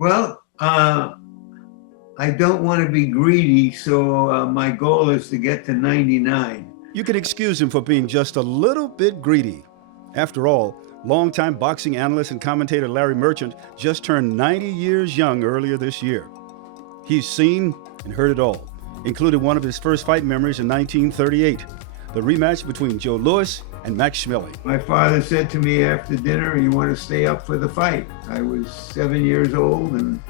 Well, I don't want to be greedy, so my goal is to get to 99. You can excuse him for being just a little bit greedy. After all, longtime boxing analyst and commentator Larry Merchant just turned 90 years young earlier this year. He's seen and heard it all, including one of his first fight memories in 1938, the rematch between Joe Louis and Max Schmeling. My father said to me after dinner, "You want to stay up for the fight?" I was 7 years old, and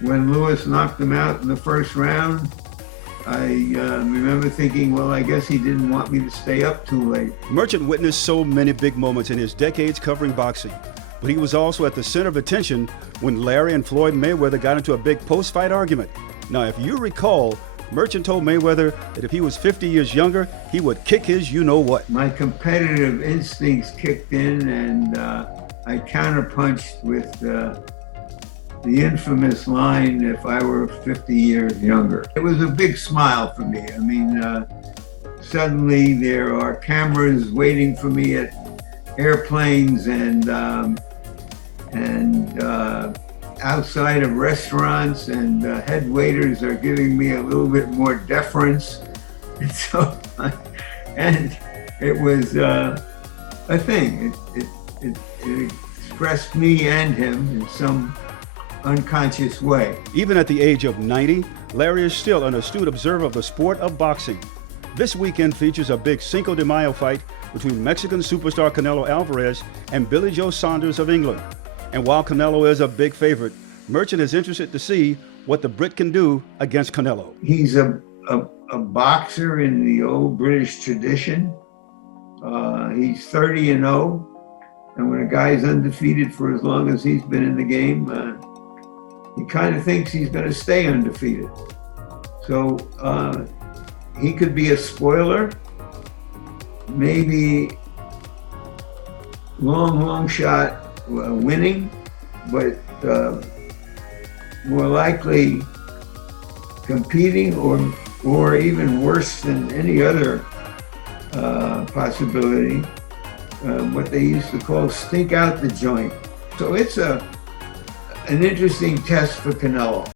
when Lewis knocked him out in the first round, I remember thinking, well, I guess he didn't want me to stay up too late. Merchant witnessed so many big moments in his decades covering boxing, but he was also at the center of attention when Larry and Floyd Mayweather got into a big post-fight argument. Now, if you recall, Merchant told Mayweather that if he was 50 years younger, he would kick his you-know-what. My competitive instincts kicked in, and I counterpunched with the infamous line, "If I were 50 years younger." It was a big smile for me. I mean, suddenly there are cameras waiting for me at airplanes and outside of restaurants, and head waiters are giving me a little bit more deference. And so, and it was a thing. It expressed me and him in some unconscious way. Even at the age of 90, Larry is still an astute observer of the sport of boxing. This weekend features a big Cinco de Mayo fight between Mexican superstar Canelo Alvarez and Billy Joe Saunders of England. And while Canelo is a big favorite, Merchant is interested to see what the Brit can do against Canelo. He's a boxer in the old British tradition. He's 30-0, and when a guy's undefeated for as long as he's been in the game, he kind of thinks he's going to stay undefeated. So he could be a spoiler, maybe long shot winning, but more likely competing, or even worse than any other possibility, what they used to call stink out the joint. So it's an interesting test for Canelo.